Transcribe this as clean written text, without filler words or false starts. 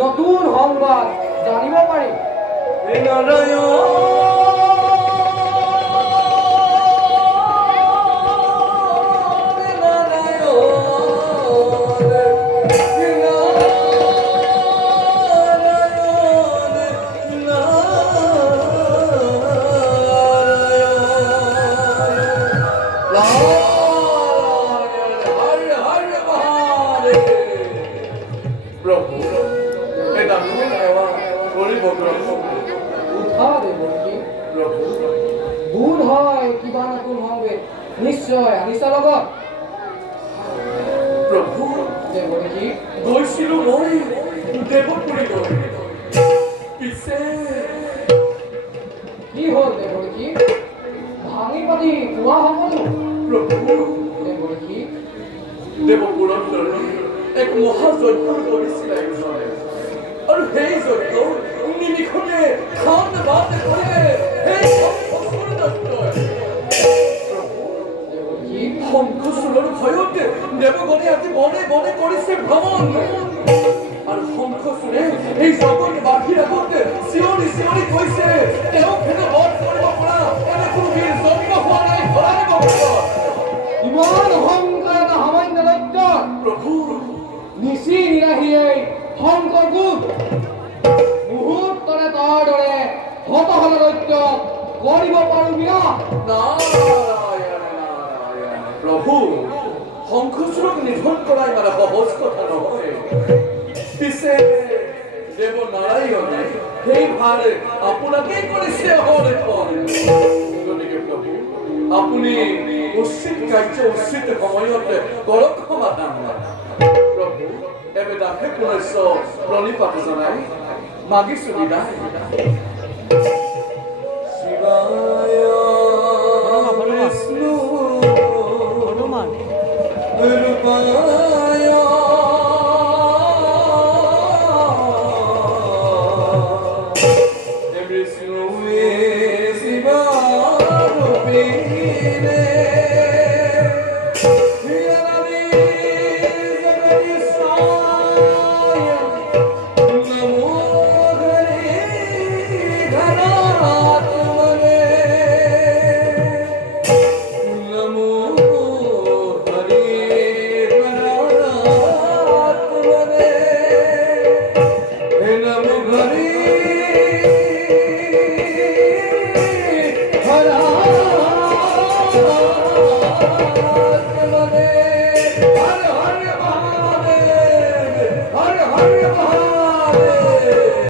নতুন সংবাদ জানিব পাৰি। বোধ হয় কিবা নতুন সংবেদ নিশ্চয় আনিছা লগত। প্ৰভু দেৱকী গৈছিলো মই দেৱপুৰী গৈ পিছে কি হ'ল দেৱকী? ভাঙি পাতি কোৱা সকলো। প্ৰভু দেৱকী দেৱপুৰত এক মহাযজ্ঞ কৰিছিলে এজনে আৰু সেই যজ্ঞ নিমিষতে খাওঁতে বাওঁতে কৰিলে সেই শংখচূড় নষ্টয়। শংখচূড়ৰ ভয়তে দেৱগণে আজি বনে বনে কৰিছে ভ্ৰমণ আৰু শংখচূড়ে এই জগতবাসীৰ আগত চিঞৰি চিঞৰি কৈছে তেওঁক হেনো বধ কৰিব পৰা এনে কোনো বীৰ জন্ম হোৱা নাই ধৰাই ভগত। ইমান অহংকাৰ এটা সামান্য দৈত্য প্ৰভু নিচি নিৰাহিয়ে শংকৰ গোট মুহূৰ্তৰে তাৰ দৰে হতহল দৈত্য কৰিব পাৰো বিনা। নাৰায়ণ নাৰায়ণ প্ৰভু শংখচূড়ক নিধন কৰাই মানে সহজ কথা নহয়। পিছে দেৱ নাৰায়ণে সেই ভাৰ আপোনাকেই কৰিছে গতিকে প্ৰভু আপুনি উচিত কাৰ্য উচিত সময়ত কৰক সমাধান। প্ৰভু এবেদাহে পুনশ্চ প্ৰণিপাত জনাই মাগিছো বিদায়।